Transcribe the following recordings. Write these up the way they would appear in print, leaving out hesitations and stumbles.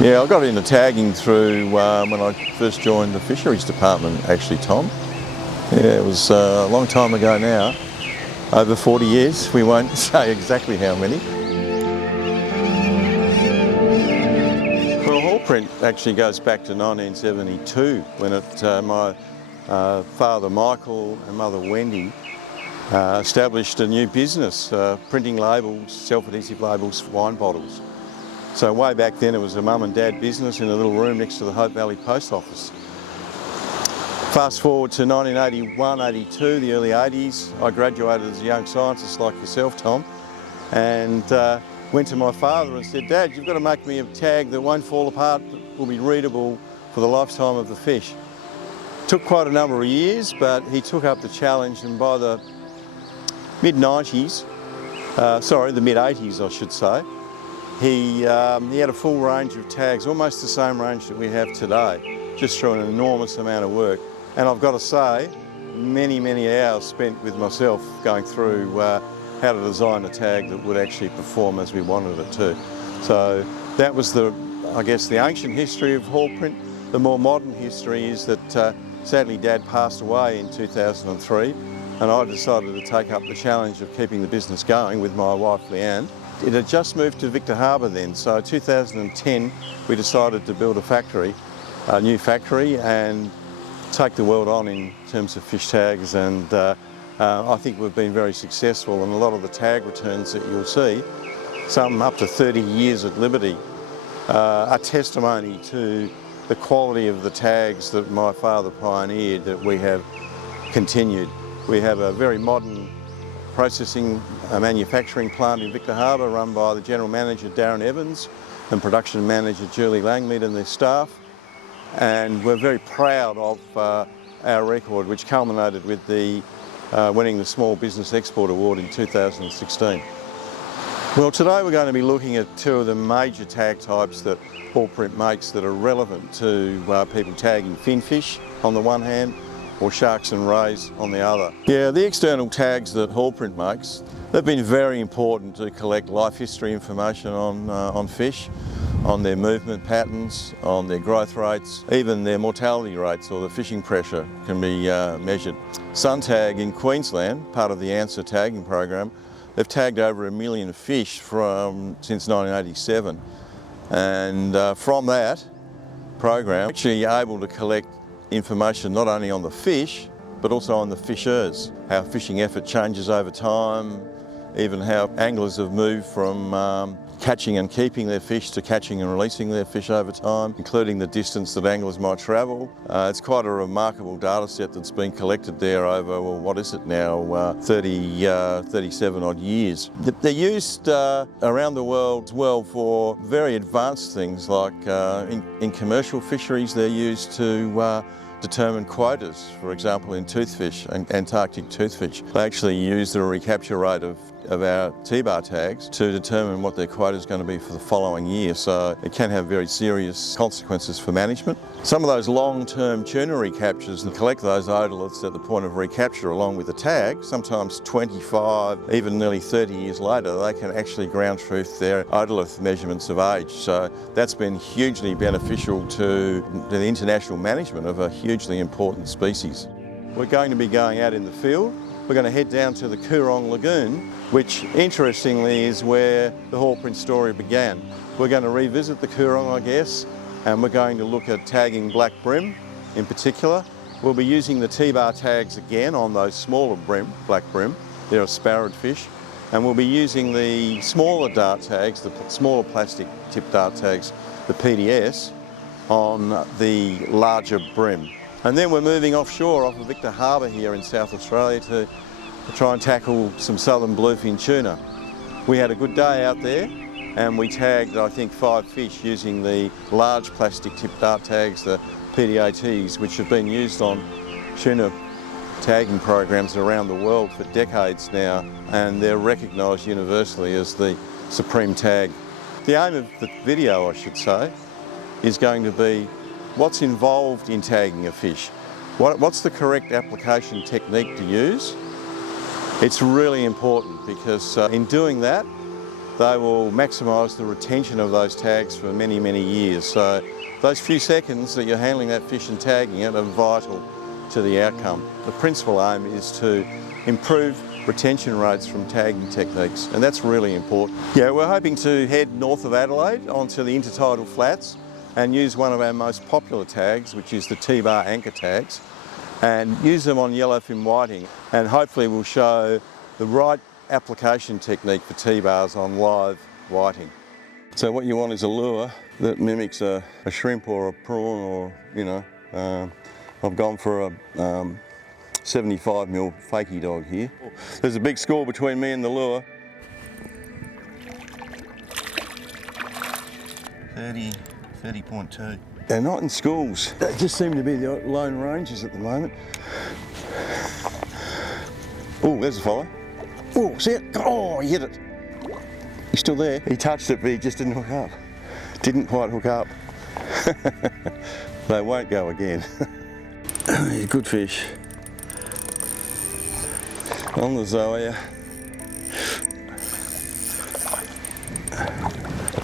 Yeah, I got into tagging through when I first joined the fisheries department, actually, Tom. Yeah, it was a long time ago now, over 40 years. We won't say exactly how many. Well, Hallprint actually goes back to 1972 when my father Michael and mother Wendy established a new business, printing labels, self-adhesive labels for wine bottles. So way back then it was a mum and dad business in a little room next to the Hope Valley Post Office. Fast forward to 1981, 82, the early 80s, I graduated as a young scientist like yourself, Tom, and went to my father and said, Dad, you've got to make me a tag that won't fall apart, that will be readable for the lifetime of the fish. Took quite a number of years, but he took up the challenge, and by the mid-90s, the mid-80s I should say, he had a full range of tags, almost the same range that we have today, just through an enormous amount of work. And I've got to say, many, many hours spent with myself going through how to design a tag that would actually perform as we wanted it to. So that was I guess the ancient history of Hallprint. The more modern history is that sadly Dad passed away in 2003, and I decided to take up the challenge of keeping the business going with my wife Leanne. It had just moved to Victor Harbour then, so 2010 we decided to build a new factory and take the world on in terms of fish tags, and I think we've been very successful, and a lot of the tag returns that you'll see, some up to 30 years at liberty, are testimony to the quality of the tags that my father pioneered that we have continued. We have a very modern processing manufacturing plant in Victor Harbour run by the General Manager Darren Evans and Production Manager Julie Langmead and their staff, and we're very proud of our record, which culminated with winning the Small Business Export Award in 2016. Well, today we're going to be looking at two of the major tag types that Hallprint makes that are relevant to people tagging finfish on the one hand, or sharks and rays on the other. Yeah, the external tags that Hallprint makes, they've been very important to collect life history information on fish, on their movement patterns, on their growth rates, even their mortality rates or the fishing pressure can be measured. SunTag in Queensland, part of the ANSWER tagging program, they've tagged over 1 million fish since 1987, and from that program, actually able to collect information not only on the fish, but also on the fishers, how fishing effort changes over time, even how anglers have moved from catching and keeping their fish to catching and releasing their fish over time, including the distance that anglers might travel. It's quite a remarkable data set that's been collected there over, well, what is it now, 37 odd years. They're used around the world as well for very advanced things, like in commercial fisheries they're used to determine quotas. For example, in toothfish, Antarctic toothfish, they actually use the recapture rate of our T-bar tags to determine what their quota is going to be for the following year, so it can have very serious consequences for management. Some of those long-term tuna recaptures and collect those otoliths at the point of recapture along with the tag, sometimes 25, even nearly 30 years later, they can actually ground truth their otolith measurements of age. So that's been hugely beneficial to the international management of a hugely important species. We're going to be going out in the field. We're going to head down to the Coorong Lagoon, which interestingly is where the Hallprint story began. We're going to revisit the Coorong, I guess, and we're going to look at tagging black bream in particular. We'll be using the T-bar tags again on those smaller bream, black bream. They're a sparrowed fish. And we'll be using the smaller dart tags, the smaller plastic tip dart tags, the PDS, on the larger bream. And then we're moving offshore off of Victor Harbour here in South Australia to try and tackle some southern bluefin tuna. We had a good day out there and we tagged, I think, 5 fish using the large plastic tip dart tags, the PDATs, which have been used on tuna tagging programs around the world for decades now, and they're recognised universally as the supreme tag. The aim of the video, I should say, is going to be what's involved in tagging a fish. What's the correct application technique to use? It's really important because in doing that, they will maximise the retention of those tags for many, many years. So those few seconds that you're handling that fish and tagging it are vital to the outcome. The principal aim is to improve retention rates from tagging techniques, and that's really important. Yeah, we're hoping to head north of Adelaide onto the intertidal flats and use one of our most popular tags, which is the T-bar anchor tags, and use them on yellowfin whiting, and hopefully we'll show the right application technique for T-bars on live whiting. So what you want is a lure that mimics a shrimp or a prawn, or, you know, I've gone for a 75mm fakie dog here. There's a big score between me and the lure. 30.2. They're not in schools. They just seem to be the lone rangers at the moment. Oh, there's a follow. Oh, see it? Oh, he hit it. He's still there. He touched it, but he just didn't hook up. Didn't quite hook up. They won't go again. He's a good fish. On the zoea.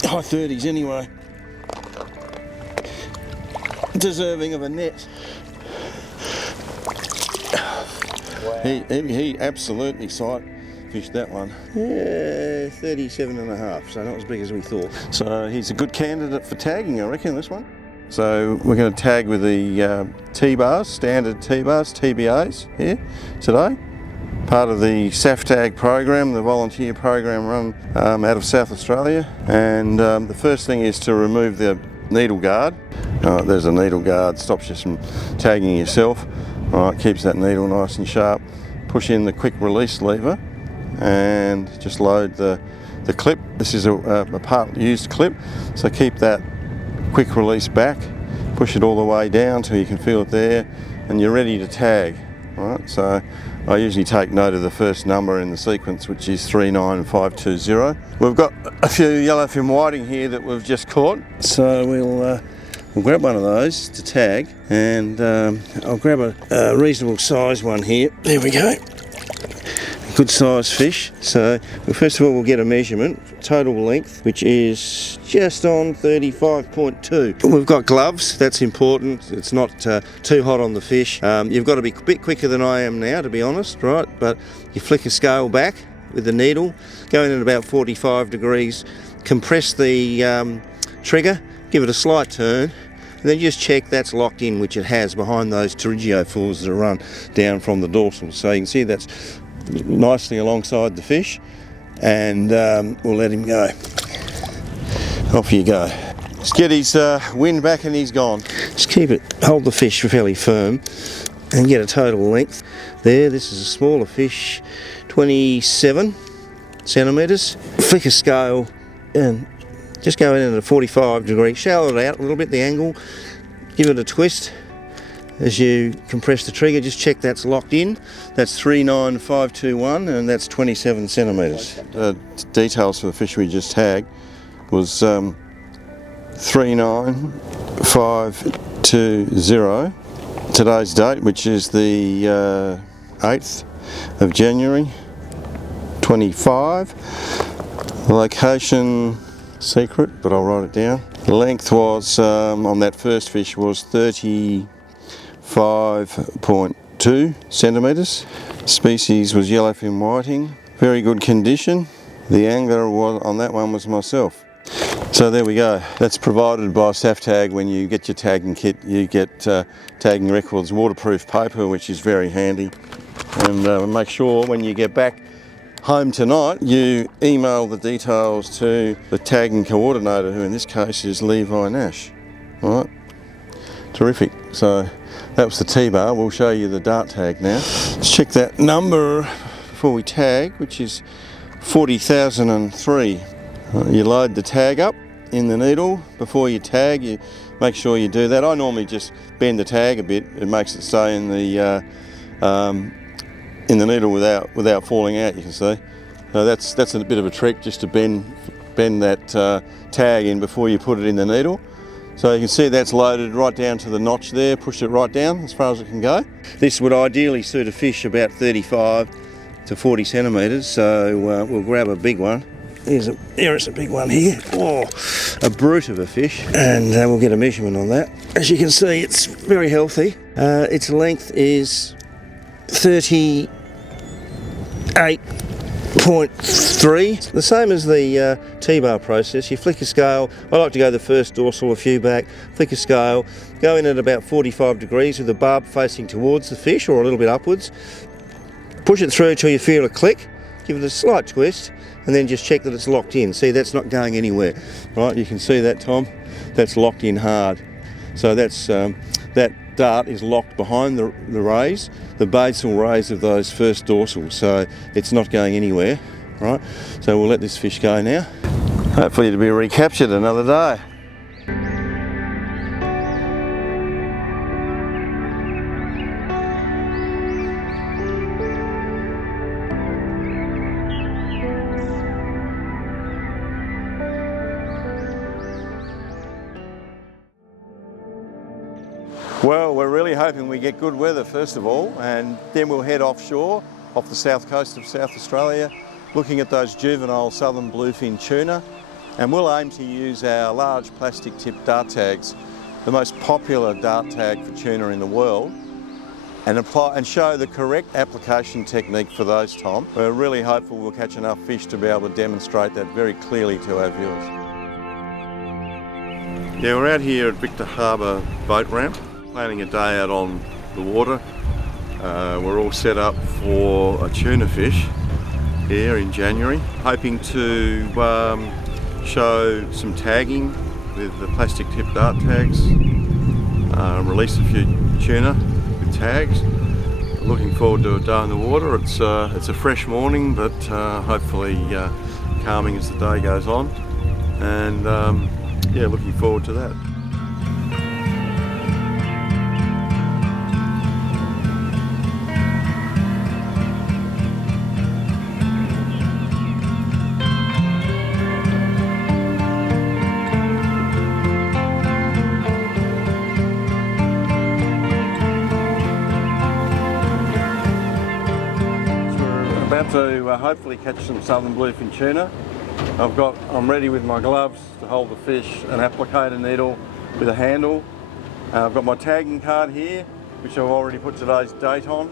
High 30s anyway. Deserving of a net. Wow. He absolutely sight fished that one. Yeah, 37.5, so not as big as we thought. So he's a good candidate for tagging, I reckon, this one. So we're going to tag with the T-bars, standard T-bars, TBAs here today. Part of the SAFTAG program, the volunteer program run out of South Australia. And the first thing is to remove the needle guard. There's a needle guard, stops you from tagging yourself. Keeps that needle nice and sharp. Push in the quick release lever and just load the clip. This is a part used clip, so keep that quick release back, push it all the way down till you can feel it there, and you're ready to tag. Right, so I usually take note of the first number in the sequence, which is 39520. We've got a few yellowfin whiting here that we've just caught, so we'll grab one of those to tag, and I'll grab a reasonable size one here. There we go. Good size fish. So first of all, we'll get a measurement, total length, which is just on 35.2. We've got gloves, that's important. It's not too hot on the fish. You've got to be a bit quicker than I am now, to be honest, right? But you flick a scale back with the needle, go in at about 45 degrees, compress the trigger, give it a slight turn, and then just check that's locked in, which it has, behind those pterygiophoros that run down from the dorsal. So you can see that's nicely alongside the fish, and we'll let him go. Off you go. Just get his wind back and he's gone. Just keep it, hold the fish fairly firm and get a total length. There, this is a smaller fish, 27 centimetres. Flick a scale and just go in at a 45 degree, shallow it out a little bit, the angle, give it a twist. As you compress the trigger, just check that's locked in. That's 39521, and that's 27 centimetres. Details for the fish we just tagged was 39520. Today's date, which is the 8th of January 25. Location secret, but I'll write it down. The length was on that first fish was 35.2 centimetres. Species was yellowfin whiting. Very good condition. The angler on that one was myself. So there we go. That's provided by SAFTAG. When you get your tagging kit, you get tagging records waterproof paper, which is very handy. And make sure when you get back home tonight, you email the details to the tagging coordinator, who in this case is Levi Nash. All right, terrific. So that was the T-bar. We'll show you the dart tag now. Let's check that number before we tag, which is 40,003. You load the tag up in the needle before you tag. You make sure you do that. I normally just bend the tag a bit. It makes it stay in the needle without falling out, you can see. So that's a bit of a trick, just to bend that tag in before you put it in the needle. So you can see that's loaded right down to the notch there, pushed it right down as far as it can go. This would ideally suit a fish about 35 to 40 centimetres, so we'll grab a big one. Here's a big one here. Oh, a brute of a fish. And we'll get a measurement on that. As you can see, it's very healthy. Its length is 38.3. The same as the T-bar process. You flick a scale. I like to go the first dorsal, a few back, flick a scale, go in at about 45 degrees with the barb facing towards the fish or a little bit upwards. Push it through till you feel a click, give it a slight twist, and then just check that it's locked in. See, that's not going anywhere. Right, you can see that, Tom? That's locked in hard. So that's that dart is locked behind the rays, the basal rays of those first dorsals, so it's not going anywhere, right? So we'll let this fish go now. Hopefully to be recaptured another day. Well, we're really hoping we get good weather first of all, and then we'll head offshore, off the south coast of South Australia, looking at those juvenile southern bluefin tuna, and we'll aim to use our large plastic tip dart tags, the most popular dart tag for tuna in the world, and apply and show the correct application technique for those, Tom. We're really hopeful we'll catch enough fish to be able to demonstrate that very clearly to our viewers. Yeah, we're out here at Victor Harbour boat ramp, planning a day out on the water. We're all set up for a tuna fish here in January, hoping to show some tagging with the plastic tip dart tags, release a few tuna with tags. Looking forward to a day on the water. It's a fresh morning, but hopefully calming as the day goes on, and yeah, looking forward to that. About to hopefully catch some southern bluefin tuna. I'm ready with my gloves to hold the fish, an applicator needle with a handle. I've got my tagging card here, which I've already put today's date on.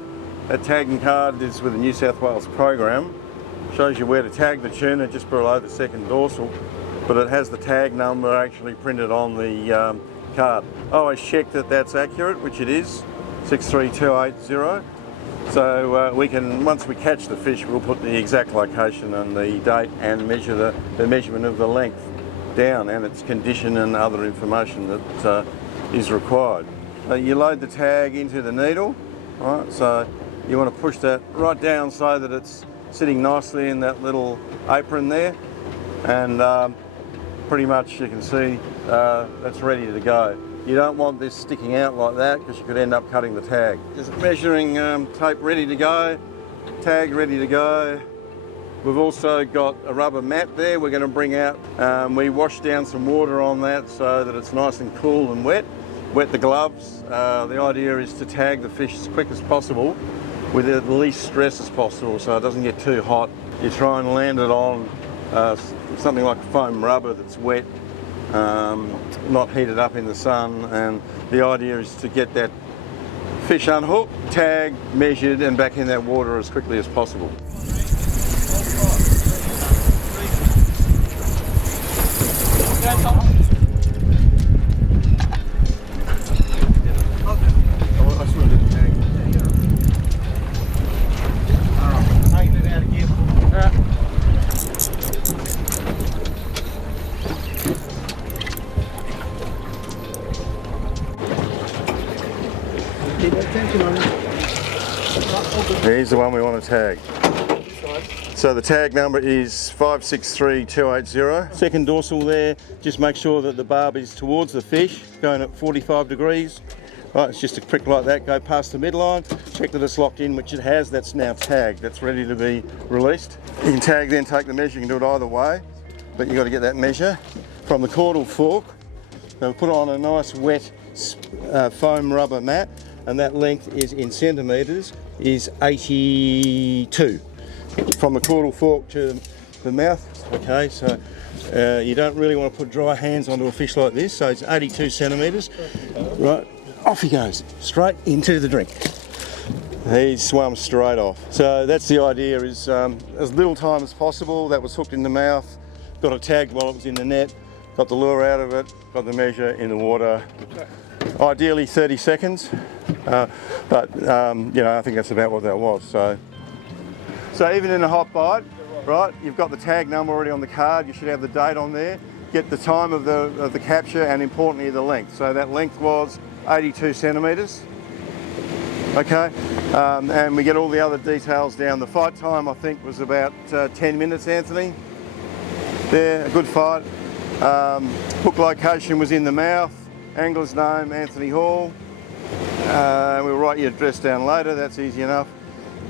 That tagging card is with the New South Wales program. Shows you where to tag the tuna just below the second dorsal, but it has the tag number actually printed on the card. I always check that that's accurate, which it is, 63280. So we can, once we catch the fish, we'll put the exact location and the date and measure the measurement of the length down and its condition and other information that is required. You load the tag into the needle, right? So you want to push that right down so that it's sitting nicely in that little apron there, and pretty much you can see that's ready to go. You don't want this sticking out like that because you could end up cutting the tag. Just measuring tape ready to go, tag ready to go. We've also got a rubber mat there we're going to bring out. We wash down some water on that so that it's nice and cool and wet. Wet the gloves. The idea is to tag the fish as quick as possible with the least stress as possible so it doesn't get too hot. You try and land it on something like foam rubber that's wet, not heated up in the sun, and the idea is to get that fish unhooked, tagged, measured and back in that water as quickly as possible. Here's the one we want to tag. So the tag number is 563280. Second dorsal there, just make sure that the barb is towards the fish, going at 45 degrees. Right, it's just a prick like that, go past the midline, check that it's locked in, which it has. That's now tagged, that's ready to be released. You can tag then take the measure, you can do it either way, but you've got to get that measure from the caudal fork. So we'll put it on a nice wet foam rubber mat, and that length is in centimetres, is 82. From the caudal fork to the mouth, Okay, so you don't really want to put dry hands onto a fish like this, so it's 82 centimetres. Right, off he goes, straight into the drink. He swam straight off. So that's the idea, is as little time as possible. That was hooked in the mouth, got it tagged while it was in the net, got the lure out of it, got the measure in the water. Ideally 30 seconds, but you know, I think that's about what that was. So even in a hot bite, right, you've got the tag number already on the card, you should have the date on there, get the time of the capture, and importantly the length. So that length was 82 centimetres. Okay, and we get all the other details down. The fight time, I think, was about 10 minutes, Anthony. There, a good fight. Hook location was in the mouth. Angler's name, Anthony Hall. We'll write your address down later, that's easy enough.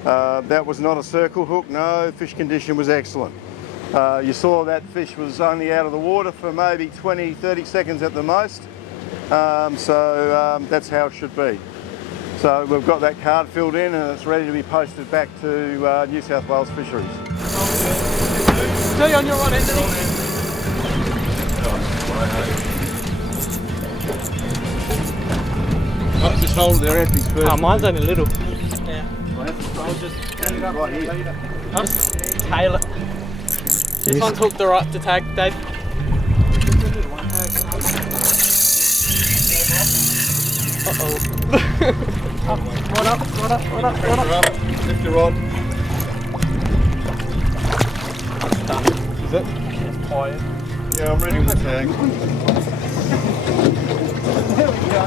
That was not a circle hook, no. Fish condition was excellent. You saw that fish was only out of the water for maybe 20, 30 seconds at the most. So that's how it should be. So we've got that card filled in and it's ready to be posted back to New South Wales Fisheries. Stay on your right, Anthony. Right, just hold it there, Anthony's first. Oh, mine's only little. Yeah. I'll just hang it up right here. Tail it. This one's hooked the right to tag, Dave. Uh-oh. Rod up. Lift your rod. Done. Is it? It's tired. Yeah, I'm ready with the tag. There we go.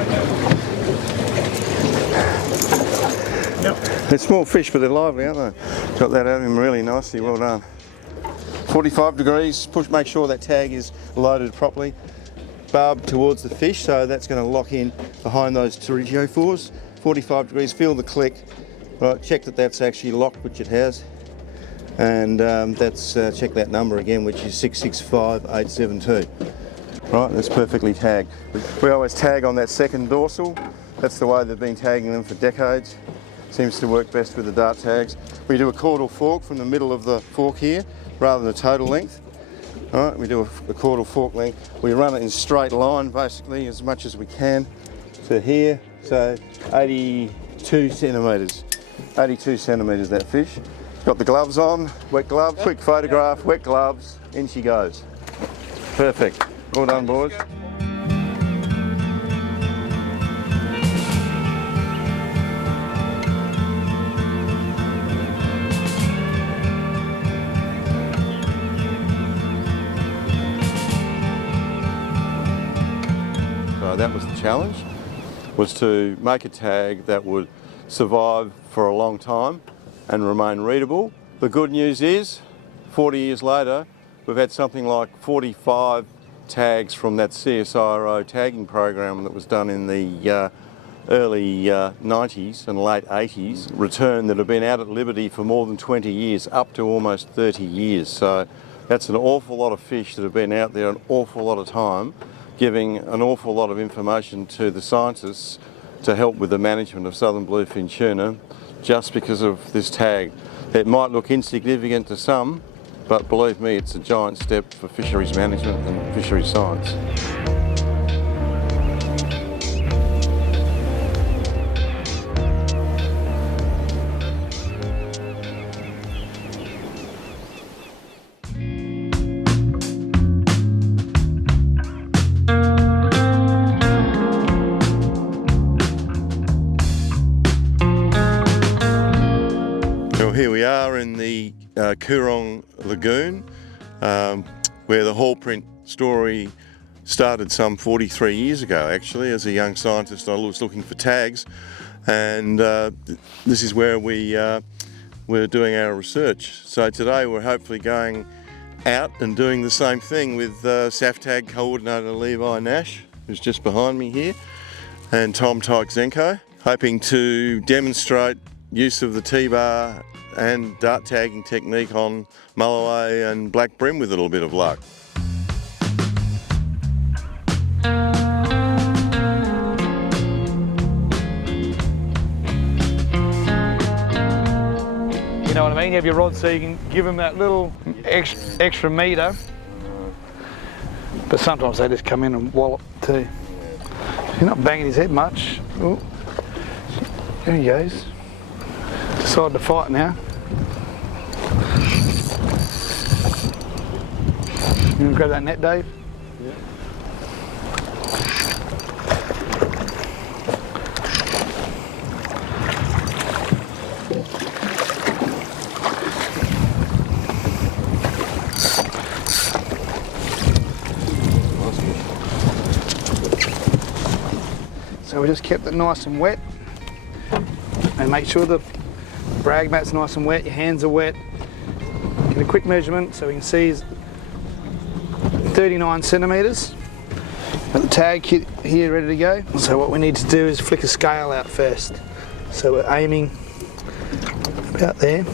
Yep. They're small fish, but they're lively, aren't they? Got that out of him really nicely, well done. 45 degrees, make sure that tag is loaded properly. Barb towards the fish, so that's going to lock in behind those pterygophores. 45 degrees, feel the click. Right, check that that's actually locked, which it has. And check that number again, which is 665872. Right, that's perfectly tagged. We always tag on that second dorsal. That's the way they've been tagging them for decades. Seems to work best with the dart tags. We do a caudal fork from the middle of the fork here, rather than a total length. All right, we do a caudal fork length. We run it in straight line, basically, as much as we can to here. So 82 centimetres. 82 centimetres, that fish. Got the gloves on, wet gloves, quick photograph, wet gloves, in she goes. Perfect. Well done, boys. So that was the challenge, was to make a tag that would survive for a long time and remain readable. The good news is, 40 years later, we've had something like 45 tags from that CSIRO tagging program that was done in the early 90s and late 80s, return that have been out at liberty for more than 20 years, up to almost 30 years. So that's an awful lot of fish that have been out there an awful lot of time, giving an awful lot of information to the scientists to help with the management of southern bluefin tuna, just because of this tag. It might look insignificant to some, but believe me, it's a giant step for fisheries management and fisheries science. Here we are in the Coorong Lagoon, where the Hallprint story started some 43 years ago. Actually, as a young scientist, I was looking for tags, and this is where we're doing our research. So today we're hopefully going out and doing the same thing with SAFTAG coordinator Levi Nash, who's just behind me here, and Tom Tyczenko, hoping to demonstrate use of the T-bar and dart tagging technique on mulloway and black bream with a little bit of luck. You know what I mean? You have your rod so you can give them that little extra metre, but sometimes they just come in and wallop too. He's not banging his head much. Ooh. There he goes. Decided to fight now. You want to grab that net, Dave? Yeah. So we just kept it nice and wet, and make sure the brag mat's nice and wet, your hands are wet. Get a quick measurement so we can see 39 centimetres. Got the tag kit here ready to go. So what we need to do is flick a scale out first. So we're aiming about there.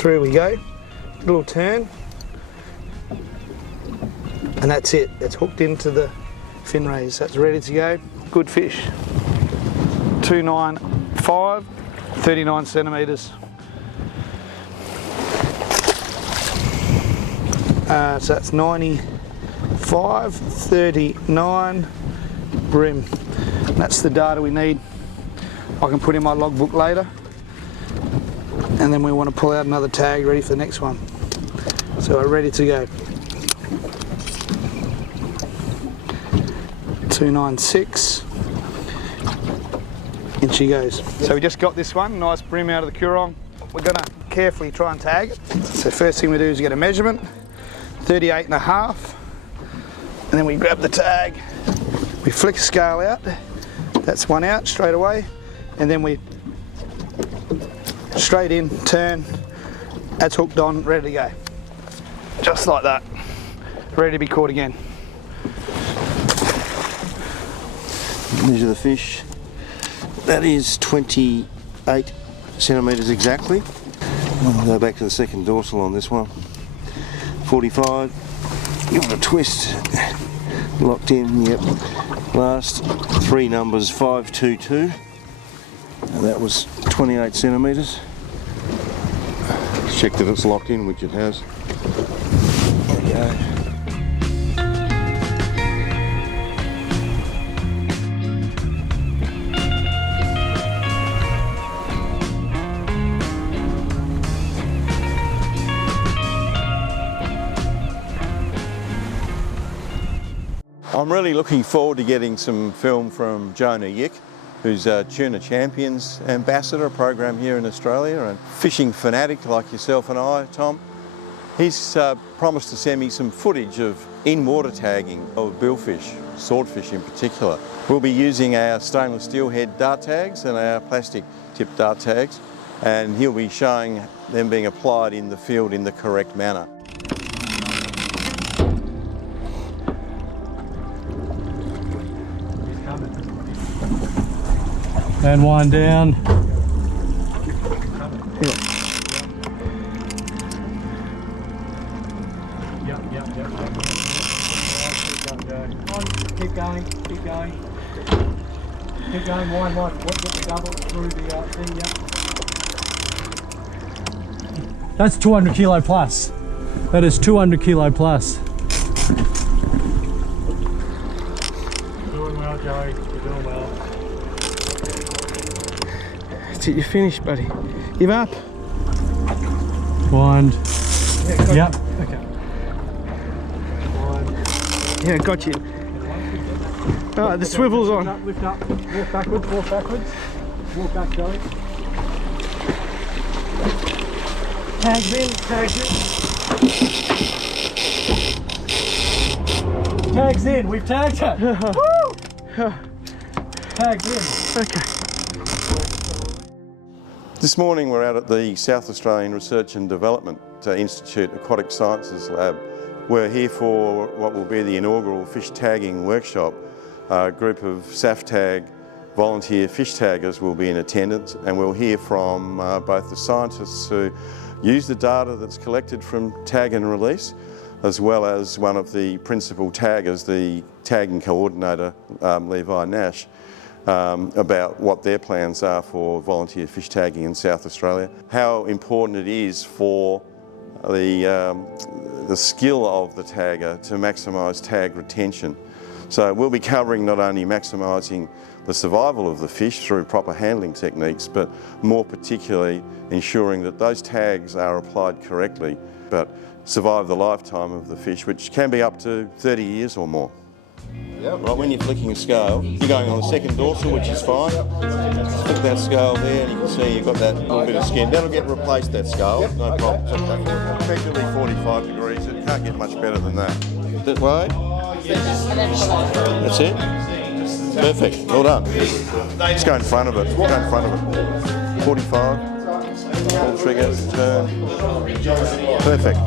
Through we go. Little turn. And that's it. It's hooked into the fin raise. That's ready to go. Good fish. 295, 39 centimetres. So that's 95, 39 bream. That's the data we need. I can put in my logbook later. And then we want to pull out another tag ready for the next one. So we're ready to go. 296. In she goes. So we just got this one, nice bream out of the Coorong. We're going to carefully try and tag it. So first thing we do is get a measurement, 38 and a half. And then we grab the tag, we flick a scale out. That's one out straight away. And then we straight in, turn, that's hooked on, ready to go. Just like that, ready to be caught again. Measure the fish. That is 28 centimetres exactly. We'll go back to the second dorsal on this one. 45. Give it a twist. Locked in, yep. Last three numbers 522. And that was 28 centimetres. Check that it's locked in, which it has. There we go. I'm really looking forward to getting some film from Jonah Yick, who's a Tuna Champions Ambassador program here in Australia and fishing fanatic like yourself and I, Tom. He's promised to send me some footage of in-water tagging of billfish, swordfish in particular. We'll be using our stainless steel head dart tags and our plastic tip dart tags, and he'll be showing them being applied in the field in the correct manner. And wind down. Yeah. Yep. Keep going. Keep going, wind. What the double through the thing, yeah. That's 200 kilo plus. That is 200 kilo plus. Doing well, Joey. You're doing well. That's it, you're finished, buddy. Give up. Wind. Yeah, Yep. Okay. Wind. Yeah, got you. Oh, the swivel's on. Lift up. Walk backwards. Walk back, Joey. Tags in. Tags in. We've tagged it. Woo! Tags in. Okay. This morning we're out at the South Australian Research and Development Institute Aquatic Sciences Lab. We're here for what will be the inaugural fish tagging workshop. A group of SAFTAG volunteer fish taggers will be in attendance, and we'll hear from both the scientists who use the data that's collected from tag and release, as well as one of the principal taggers, the tagging coordinator, Levi Nash, about what their plans are for volunteer fish tagging in South Australia, how important it is for the skill of the tagger to maximise tag retention. So we'll be covering not only maximising the survival of the fish through proper handling techniques, but more particularly ensuring that those tags are applied correctly, but survive the lifetime of the fish, which can be up to 30 years or more. Yep. Right, when you're flicking a scale, you're going on the second dorsal, which is fine. Flick that scale there and you can see you've got that little bit of skin. That'll get replaced, that scale, no problem. Effectively 45 degrees, it can't get much better than that. That way. That's it. Perfect, well done. Just go in front of it, go in front of it. 45, pull trigger, turn. Perfect.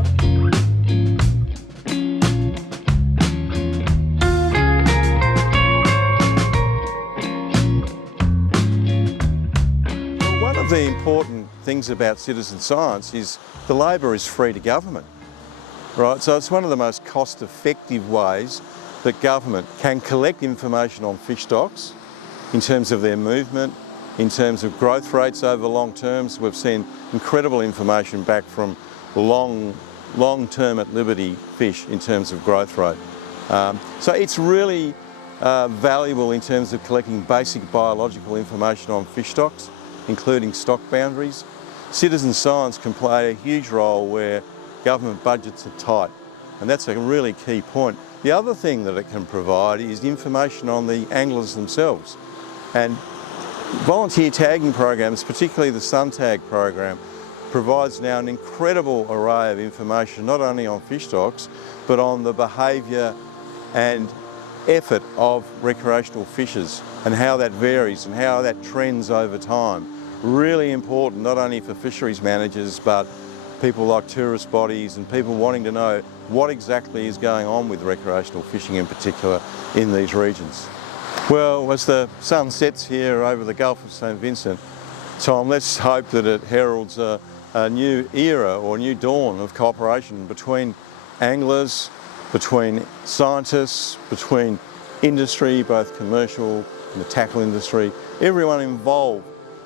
One of the important things about citizen science is the labour is free to government, right? So it's one of the most cost-effective ways that government can collect information on fish stocks in terms of their movement, in terms of growth rates over long terms. We've seen incredible information back from long-term at liberty fish in terms of growth rate. So it's really valuable in terms of collecting basic biological information on fish stocks, including stock boundaries. Citizen science can play a huge role where government budgets are tight, and that's a really key point. The other thing that it can provide is information on the anglers themselves. And volunteer tagging programs, particularly the SunTag program, provides now an incredible array of information, not only on fish stocks, but on the behaviour and effort of recreational fishers and how that varies and how that trends over time. Really important, not only for fisheries managers, but people like tourist bodies and people wanting to know what exactly is going on with recreational fishing in particular in these regions. Well, as the sun sets here over the Gulf of St Vincent, Tom, let's hope that it heralds a new era or new dawn of cooperation between anglers, between scientists, between industry, both commercial and the tackle industry, everyone involved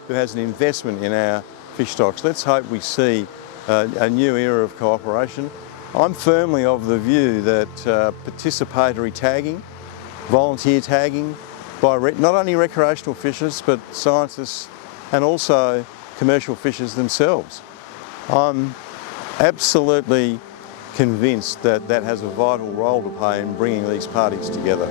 who has an investment in our fish stocks. Let's hope we see a new era of cooperation. I'm firmly of the view that participatory tagging, volunteer tagging, by not only recreational fishers but scientists and also commercial fishers themselves. I'm absolutely convinced that that has a vital role to play in bringing these parties together.